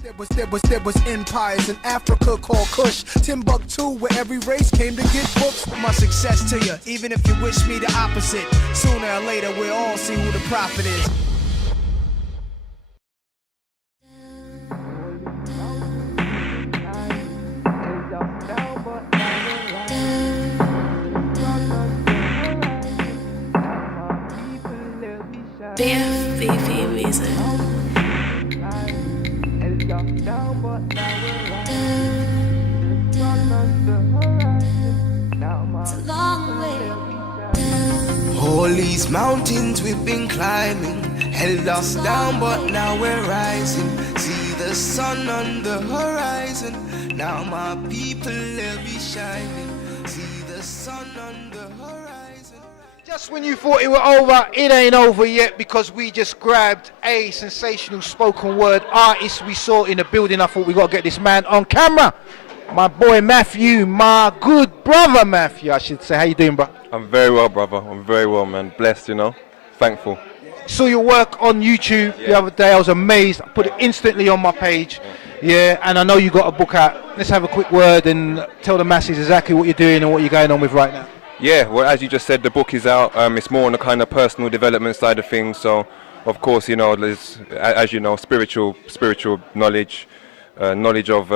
There was empires in Africa called Kush, Timbuktu, where every race came to get books. My success to you, even if you wish me the opposite. Sooner or later, we'll all see who the prophet is. DFBP music. It's a long way. All these mountains we've been climbing held us down, but now we're rising. See the sun on the horizon. Now my people, they'll be shining. See the sun on the horizon. Just when you thought it were over, it ain't over yet, because we just grabbed a sensational spoken word artist we saw in the building. I thought we got to get this man on camera. My boy Matthew, my good brother Matthew, I should say. How you doing, bro? I'm very well, brother. I'm very well, man. Blessed, you know. Thankful. Saw your work on YouTube the other day. I was amazed. I put it instantly on my page. Yeah, and I know you got a book out. Let's have a quick word and tell the masses exactly what you're doing and what you're going on with right now. Yeah, well, as you just said, the book is out. It's more on the kind of personal development side of things. So, of course, you know, there's, as you know, spiritual knowledge, knowledge of,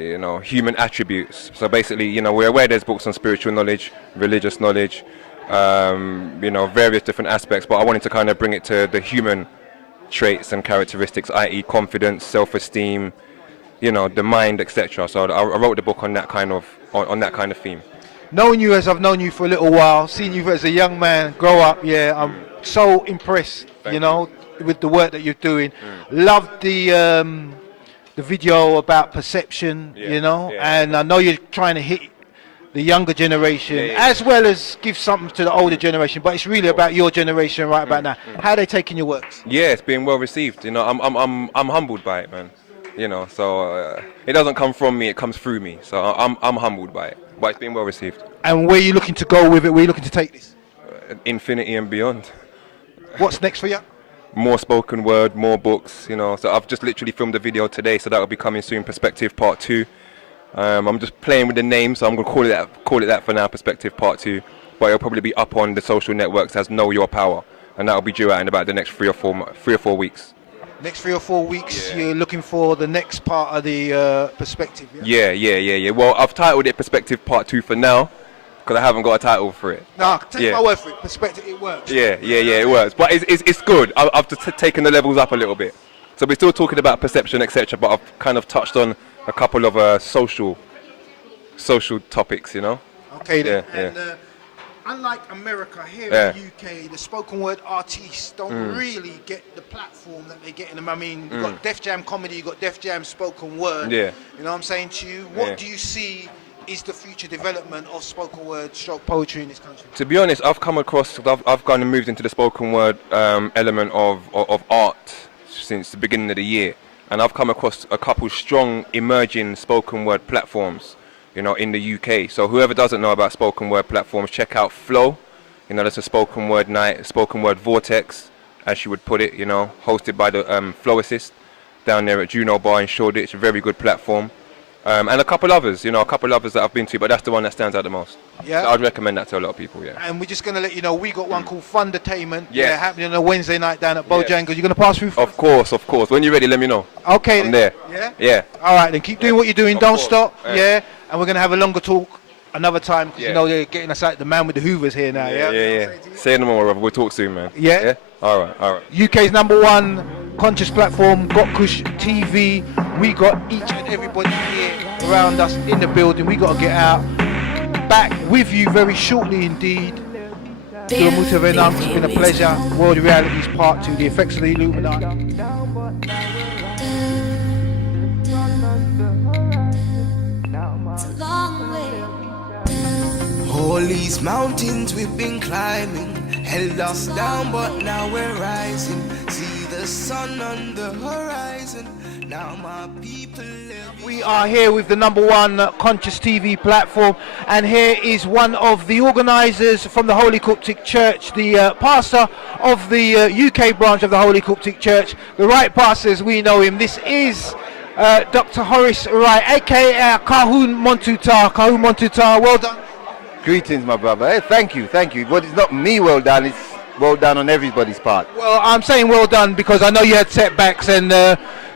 you know, human attributes. So basically, you know, we're aware there's books on spiritual knowledge, religious knowledge, you know, various different aspects. But I wanted to kind of bring it to the human traits and characteristics, i.e., confidence, self-esteem, you know, the mind, etc. So I wrote the book on that kind of theme. Knowing you as I've known you for a little while, seeing you as a young man grow up, yeah, I'm so impressed, you know, with the work that you're doing. Loved the video about perception, you know, and I know you're trying to hit the younger generation as well as give something to the older generation, but it's really about your generation right about now. How are they taking your works? Yeah, it's being well received. You know, I'm humbled by it, man. You know, so it doesn't come from me; it comes through me. So I'm humbled by it, but it's been well received. And where are you looking to go with it? Where are you looking to take this? Infinity and beyond. What's next for you? More spoken word, more books. You know, so I've just literally filmed a video today, so that will be coming soon. Perspective Part 2. I'm just playing with the name, so I'm gonna call it that for now. Perspective Part 2, but it'll probably be up on the social networks as Know Your Power, and that'll be due out in about the next 3 or 4 weeks. Next 3 or 4 weeks, you're looking for the next part of the perspective. Yeah. Well, I've titled it Perspective Part 2 for now, because I haven't got a title for it. No, take my word for it. Perspective, it works. Yeah, it works. But it's good. I've just taken the levels up a little bit. So we're still talking about perception, etc. But I've kind of touched on a couple of social topics, you know. Okay, then. Yeah. And unlike America, here in the UK, the spoken word artists don't really get the platform that they get in them. I mean, you've got Def Jam comedy, you've got Def Jam spoken word. Yeah. You know what I'm saying to you? What do you see is the future development of spoken word stroke poetry in this country? To be honest, I've come across, I've kind of moved into the spoken word element of art since the beginning of the year. And I've come across a couple strong emerging spoken word platforms, you know, in the UK. So whoever doesn't know about spoken word platforms, check out Flow. You know, that's a spoken word night, spoken word vortex, as you would put it, you know, hosted by the Flow Assist down there at Juno Bar in Shoreditch, a very good platform. And a couple others that I've been to, but that's the one that stands out the most. Yeah. So I'd recommend that to a lot of people, And we're just going to let you know, we got one called Fundertainment, happening on a Wednesday night down at Bojangles. You're going to pass through? Of course. When you're ready, let me know. Okay. I'm there. Yeah? All right, then keep doing what you're doing. Don't stop, And we're going to have a longer talk another time, because you know they're getting us out, the man with the Hoovers here now, Say no more, brother. We'll talk soon, man. Yeah? All right. UK's #1 conscious platform, Got Kush TV. We got each and everybody here around us in the building. We got to get out. Back with you very shortly indeed. Dua Mutavenam, it's been a pleasure. World Realities Part 2, The Effects of the Illuminati. All these mountains we've been climbing held us down, but now we're rising. See the sun on the horizon. Now my people live. We are here with the #1 Conscious TV platform, and here is one of the organisers from the Holy Qubtic Church, the pastor of the UK branch of the Holy Qubtic Church, the right pastor as we know him. This is Dr. Horace Wright, aka Haru-Hotep Tar. Haru-Hotep Tar, well done. Greetings, my brother. Hey, thank you. But it's not me well done, it's well done on everybody's part. Well, I'm saying well done because I know you had setbacks, and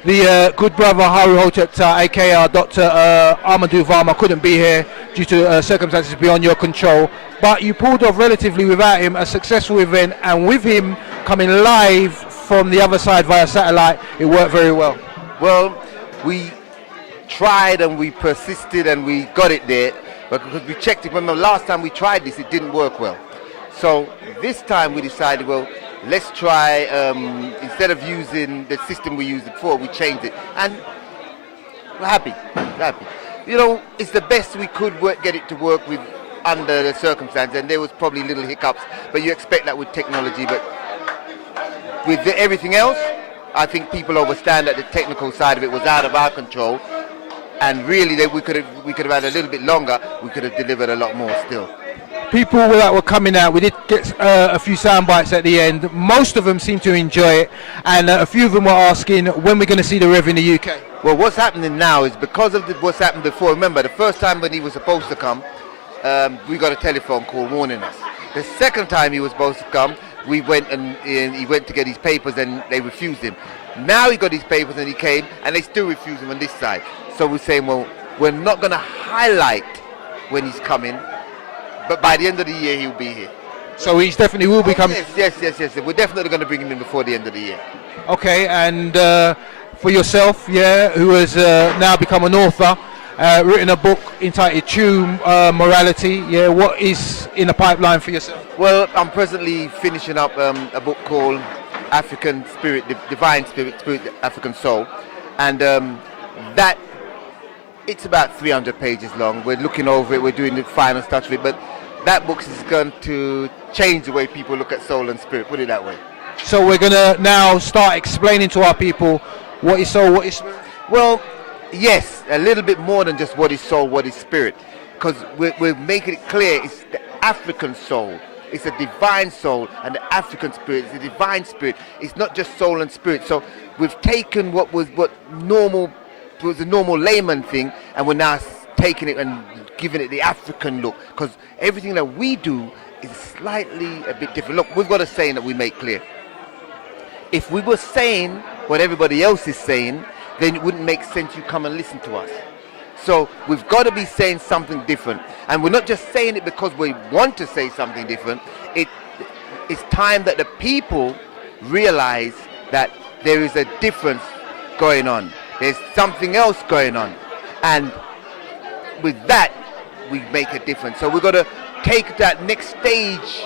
the good brother Haru-Hotep Tar, aka Dr. Varmah, couldn't be here due to circumstances beyond your control. But you pulled off relatively without him a successful event, and with him coming live from the other side via satellite, it worked very well. Well, we tried and we persisted and we got it there, but because we checked it. Remember, last time we tried this, it didn't work well. So this time we decided, well, let's try, instead of using the system we used before, we changed it. And we're happy. You know, it's the best we could get it to work with under the circumstances, and there was probably little hiccups, but you expect that with technology. But with everything else, I think people understand that the technical side of it was out of our control, and really we could have had a little bit longer. We could have delivered a lot more still. People that were coming out, we did get a few sound bites at the end. Most of them seemed to enjoy it, and a few of them were asking when we're going to see the Rev in the UK. Well, what's happening now is because of what's happened before. Remember, the first time when he was supposed to come, we got a telephone call warning us. The second time he was supposed to come, we went and he went to get his papers and they refused him. Now he got his papers and he came, and they still refuse him on this side. So we're saying, well, we're not going to highlight when he's coming, but by the end of the year he'll be here. So he's definitely will be coming. Yes. We're definitely going to bring him in before the end of the year. Okay, and for yourself, who has now become an author, written a book entitled True Morality. What is in the pipeline for yourself? Well, I'm presently finishing up a book called African Spirit, Divine Spirit, African Soul, and that it's about 300 pages long. We're looking over it. We're doing the final touch of it, but that book is going to change the way people look at soul and spirit. Put it that way. So we're going to now start explaining to our people what is soul, what is spirit. Well, yes, a little bit more than just what is soul, what is spirit, because we're making it clear it's the African soul. It's a divine soul, and the African spirit is a divine spirit. It's not just soul and spirit. So we've taken what was a normal layman thing, and we're now taking it and giving it the African look, because everything that we do is slightly a bit different. Look, we've got a saying that we make clear. If we were saying what everybody else is saying, then it wouldn't make sense you come and listen to us. So we've got to be saying something different, and we're not just saying it because we want to say something different. It's time that the people realize that there is a difference going on. There's something else going on, and with that we make a difference. So we've got to take that next stage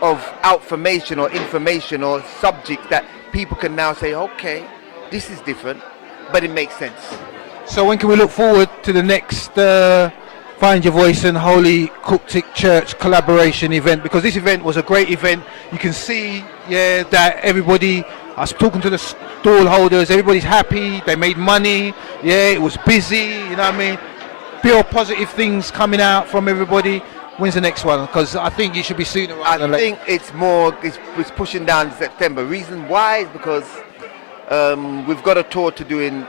of information or subject that people can now say, okay, this is different, but it makes sense. So when can we look forward to the next Find Your Voice and Holy Qubtic Church collaboration event? Because this event was a great event. You can see, that everybody, I was talking to the stall holders, everybody's happy, they made money, it was busy, you know what I mean? Pure positive things coming out from everybody. When's the next one? Because I think it should be sooner rather than later. I think it's pushing down to September. Reason why is because we've got a tour to do in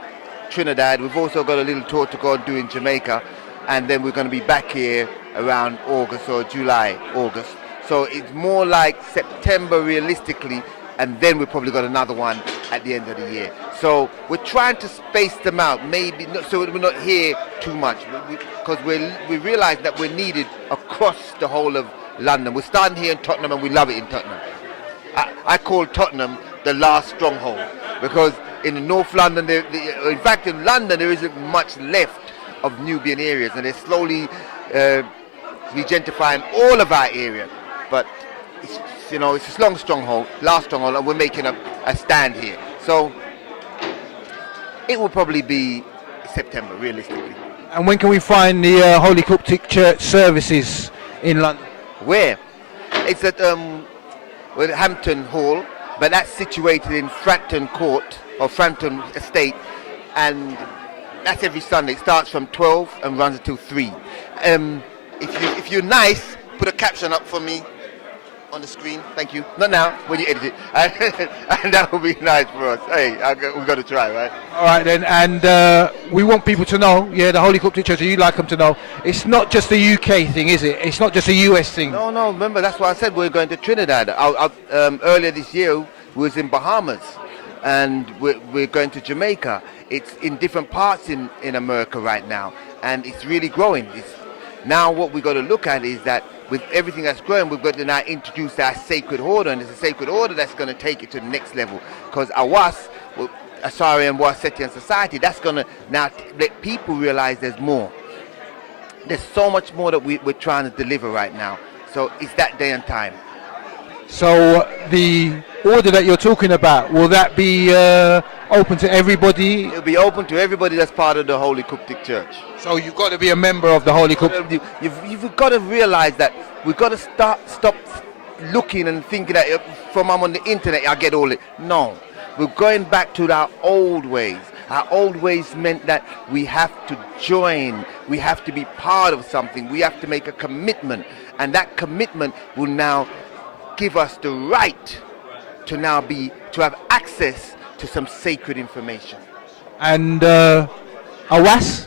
Trinidad. We've also got a little tour to go and do in Jamaica, and then we're going to be back here around August or July, August. So it's more like September realistically, and then we've probably got another one at the end of the year. So we're trying to space them out, maybe not, so we're not here too much, because we realize that we're needed across the whole of London. We're starting here in Tottenham, and we love it in Tottenham. I call Tottenham the last stronghold, because in North London, in fact in London there isn't much left of Nubian areas, and they're slowly regentrifying all of our area. But it's a last stronghold, and we're making a stand here. So it will probably be September, realistically. And when can we find the Holy Qubtic Church services in London? Where? It's at Hampton Hall, but that's situated in Frampton Court or Frampton Estate, and that's every Sunday. It starts from 12 and runs until 3. If you're nice, put a caption up for me on the screen. Thank you. Not now, when you edit it. And that would be nice for us. Hey, we've got to try, right? All right then, and we want people to know, the Holy Qubtic Church, you'd like them to know, it's not just a UK thing, is it? It's not just a US thing. No, remember, that's why I said we're going to Trinidad. Earlier this year, we was in Bahamas, and we're going to Jamaica. It's in different parts in America right now, and it's really growing. Now what we've got to look at is that with everything that's growing, we've got to now introduce our sacred order, and it's a sacred order that's going to take it to the next level. Because Awas, Asarian Wasetian society, that's going to now let people realize there's more. There's so much more that we're trying to deliver right now. So it's that day and time. So the order that you're talking about, will that be open to everybody? It'll be open to everybody that's part of the Holy Qubtic Church. So you've got to be a member of the Holy Qubtic. You've got to realize that we've got to stop looking and thinking that from I'm on the internet I get all it. No, we're going back to our old ways. Our old ways meant that we have to join, we have to be part of something, we have to make a commitment, and that commitment will now give us the right to have access to some sacred information. And Awas,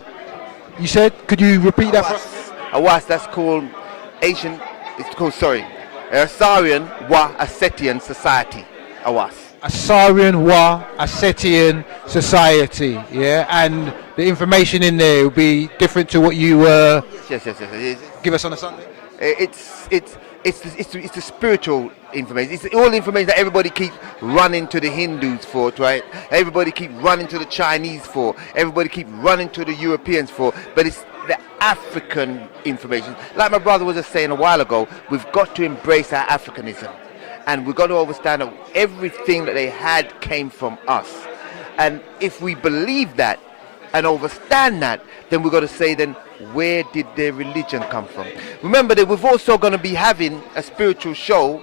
you said, could you repeat that for us? Awas, that's called Asarian Wa Asetian Society. Awas. Asarian Wa Asetian Society, and the information in there will be different to what you yes. give us on a Sunday? It's the spiritual information. It's all the information that everybody keeps running to the Hindus for, right? Everybody keep running to the Chinese for. Everybody keep running to the Europeans for. But it's the African information. Like my brother was just saying a while ago, we've got to embrace our Africanism. And we've got to understand that everything that they had came from us. And if we believe that and understand that, then we've got to say then, where did their religion come from? Remember that we're also going to be having a spiritual show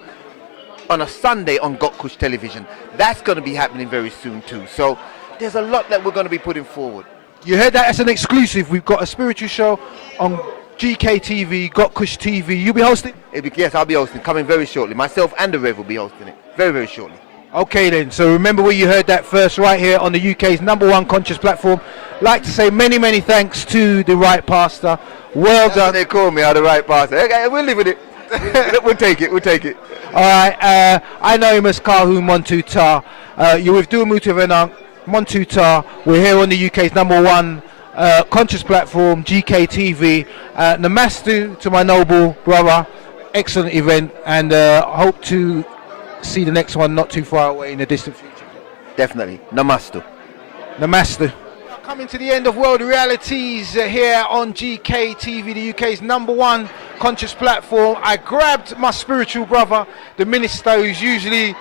on a Sunday on Gotkush television. That's going to be happening very soon too. So there's a lot that we're going to be putting forward. You heard that as an exclusive. We've got a spiritual show on GKTV, Gotkush TV. You'll be hosting? Yes, I'll be hosting, coming very shortly. Myself and the Rev will be hosting it very, very shortly. Okay then, so remember where you heard that first, right here on the UK's #1 conscious platform. Like to say many, many thanks to the right pastor. Well done. They call me the right pastor. Okay, we'll live with it. We'll take it. All right, I know him as Haru-Hotep Tar. You're with Dumutu Venang, Hotep Tar. We're here on the UK's #1 conscious platform, GKTV. Namastu to my noble brother. Excellent event, and hope to see the next one not too far away in the distant future. Definitely. Namastu. Coming to the end of World Realities here on GKTV, the UK's #1 conscious platform. I grabbed my spiritual brother, the minister, who's usually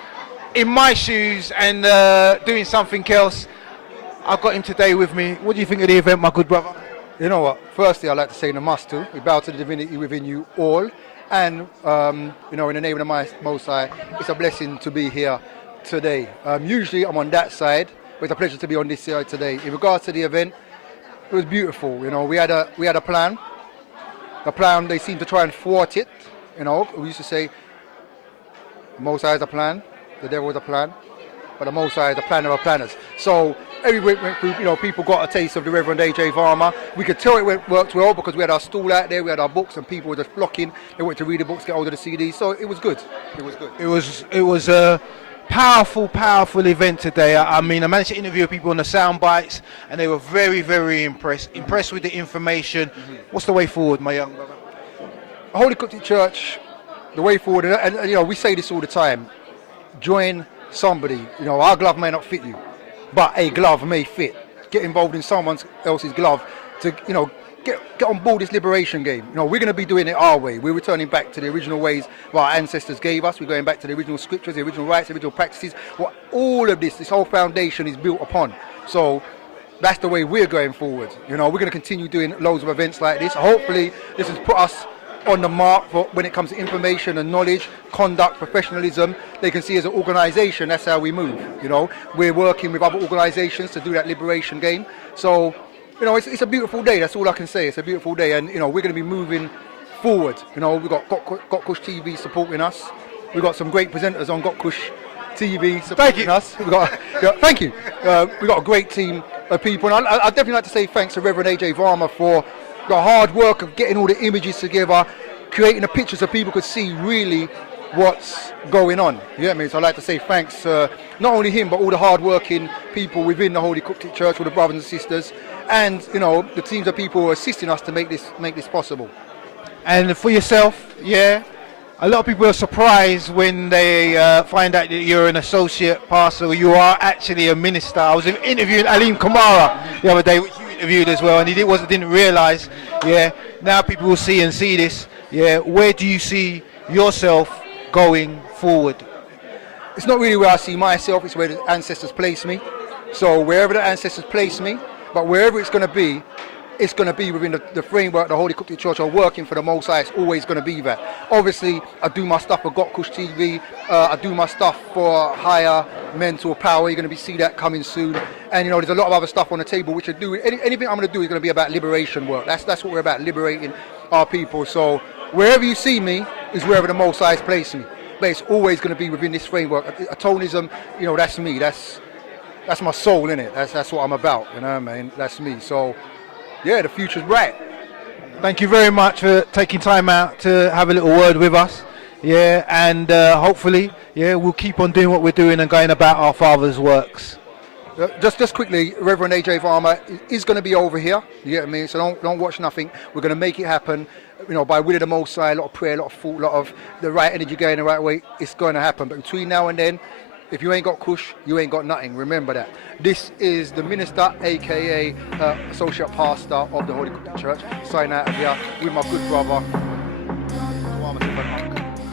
in my shoes and doing something else. I've got him today with me. What do you think of the event, my good brother? You know what? Firstly, I'd like to say namastu. We bow to the divinity within you all. And, in the name of the Most High, it's a blessing to be here today. Usually I'm on that side, but it's a pleasure to be on this side today. In regards to the event, it was beautiful. We had a plan. The plan, they seemed to try and thwart it. We used to say, the Most High has a plan, the devil has a plan, but the Most High is the planner of planners. So everywhere went through, people got a taste of the Reverend A.J. Varmah. We could tell it worked well because we had our stall out there, we had our books, and people were just flocking. They went to read the books, get hold of the CDs. So it was good. It was a powerful event today. I mean, I managed to interview people on the sound bites, and they were very, very impressed with the information. What's the way forward, my young brother? Holy Qubtic Church, the way forward, and we say this all the time, join somebody. Our glove may not fit you, but a glove may fit. Get involved in someone else's glove to get on board this liberation game. We're going to be doing it our way. We're returning back to the original ways our ancestors gave us. We're going back to the original scriptures, the original rites, the original practices. What all of this whole foundation is built upon. So that's the way we're going forward. We're going to continue doing loads of events like this. Hopefully this has put us on the mark for when it comes to information and knowledge, conduct, professionalism. They can see as an organisation, that's how we move. You know, we're working with other organisations to do that liberation game. So, you know, it's a beautiful day. That's all I can say. It's a beautiful day, and you know, we're going to be moving forward. You know, we've got Kush TV supporting us. We've got some great presenters on Kush TV supporting us. Thank you. We've got a great team of people. And I'd definitely like to say thanks to Reverend AJ Varmah for the hard work of getting all the images together, creating the pictures so people could see really what's going on. You know what I mean? So I'd like to say thanks not only him, but all the hard-working people within the Holy Qubtic Church, all the brothers and sisters, and you know, the teams of people who are assisting us to make this possible. And for yourself, yeah, a lot of people are surprised when they find out that you're an associate pastor. You are actually a minister. I was interviewing Alim Kamara the other day, which you interviewed as well, and he didn't realise. Yeah, now people will see this. Yeah, where do you see yourself going forward? It's not really where I see myself. It's where the ancestors place me. So wherever the ancestors place me, but wherever it's going to be, it's going to be within the framework the Holy Qubtic Church are working for the Most High. It's always going to be that. Obviously, I do my stuff for Kush TV. I do my stuff for higher mental power. You're going to see that coming soon. And you know, there's a lot of other stuff on the table which I do. Anything I'm going to do is going to be about liberation work. That's what we're about, liberating our people. So wherever you see me is wherever the Most High has placed me. But it's always going to be within this framework. Atomism, you know, that's me. That's my soul, innit? That's what I'm about. You know what I mean? That's me. So. Yeah, the future's bright. Thank you very much for taking time out to have a little word with us. Yeah, and hopefully, yeah, we'll keep on doing what we're doing and going about our Father's works. Just quickly, Reverend AJ Varmah is going to be over here. You get what I mean? So don't watch nothing. We're going to make it happen. You know, by will of the Most High, a lot of prayer, a lot of thought, a lot of the right energy going the right way. It's going to happen. But between now and then, if you ain't got Kush, you ain't got nothing. Remember that. This is the minister, aka associate pastor of the Holy Qubtic Church, signing out of here with my good brother.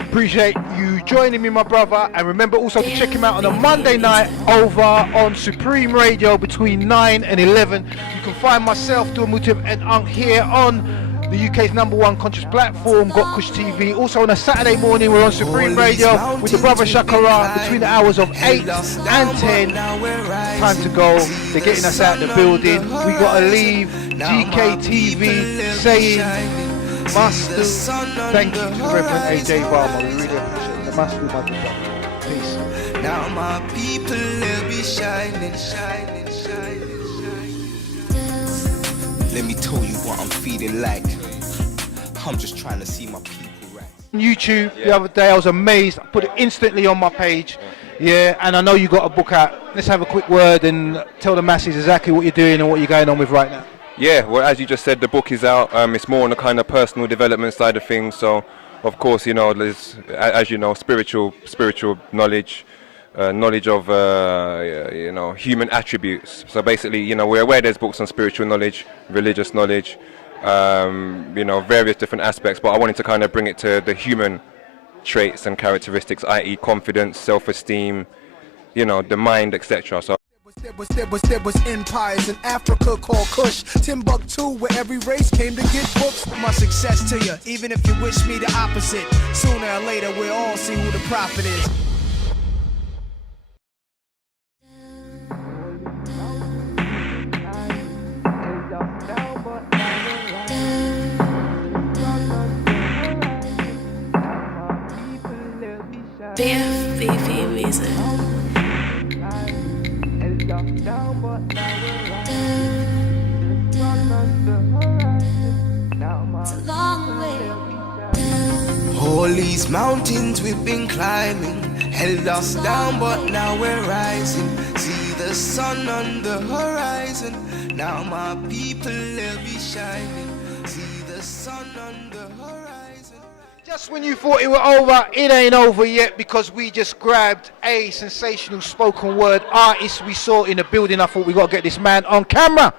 Appreciate you joining me, my brother, and remember also to check him out on a Monday night over on Supreme Radio between 9 and 11. You can find myself, Haru-Hotep and Unk here on the UK's #1 conscious platform, Kush TV. Also on a Saturday morning, we're on Supreme Radio with the brother Shakara between the hours of 8 and 10. Time to go. They're getting us out the building. We got to leave. GKTV saying, Master, thank you to Reverend AJ Varmah. We really appreciate it. The Master, my good brother. Peace. Now my people, they'll be shining, shining, shining. Let me tell you what I'm feeling like. I'm just trying to see my people right. YouTube the other day, I was amazed. I put it instantly on my page. Yeah, and I know you got a book out. Let's have a quick word and tell the masses exactly what you're doing and what you're going on with right now. Yeah, well, as you just said, the book is out. It's more on the kind of personal development side of things. So, of course, you know, there's, as you know, spiritual knowledge. Knowledge of you know, human attributes. So basically, you know, we're aware there's books on spiritual knowledge, religious knowledge, you know, various different aspects, but I wanted to kind of bring it to the human traits and characteristics, i.e. confidence, self-esteem, you know, the mind, etc. So There was empires in Africa called Kush, Timbuktu, where every race came to get books. My success to you, even if you wish me the opposite. Sooner or later, we'll all see who the prophet is. BFBV music. It's a long way. All these mountains we've been climbing held us down, but now we're rising. See the sun on the horizon. Now my people, they'll be shining. See the sun on the horizon. Just when you thought it were over, it ain't over yet, because we just grabbed a sensational spoken word artist we saw in the building. I thought we got to get this man on camera.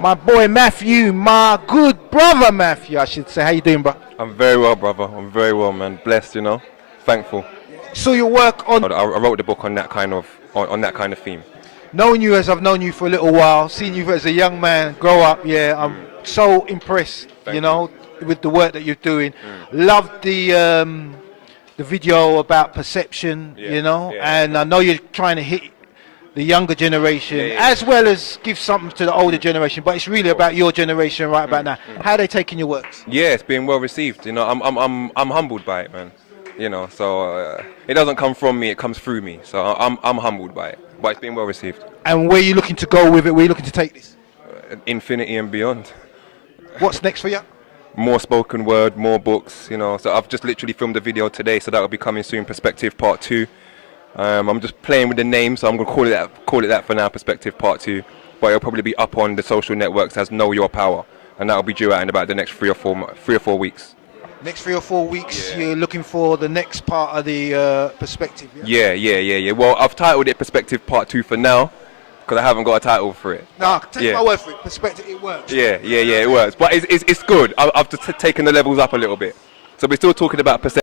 My boy Matthew, my good brother Matthew, I should say. How you doing, bro? I'm very well, brother. I'm very well, man. Blessed, you know. Thankful. So your work on... I wrote the book on that kind of that kind of theme. Knowing you as I've known you for a little while, seeing you as a young man grow up, yeah, I'm so impressed, you know. with the work that you're doing. Love the video about perception, you know, and I know you're trying to hit the younger generation as well as give something to the older generation, but it's really about your generation right about now. How are they taking your works? Yeah, it's been well received. You know, I'm humbled by it, man. You know, so it doesn't come from me; it comes through me. So I'm humbled by it, but it's been well received. And where are you looking to go with it? Where are you looking to take this? Infinity and beyond. What's next for you? More spoken word, more books. You know, so I've just literally filmed a video today, so that will be coming soon. Perspective Part 2. I'm just playing with the name, so I'm gonna call it that for now. Perspective Part 2, but it'll probably be up on the social networks as Know Your Power, and that'll be due out in about the next 3 or 4 weeks. Next 3 or 4 weeks, you're looking for the next part of the perspective. Yeah? Well, I've titled it Perspective Part 2 for now, because I haven't got a title for it. No, take my word for it. Perspective, it works. Yeah, it works. But it's good. I've just taken the levels up a little bit. So we're still talking about perspective.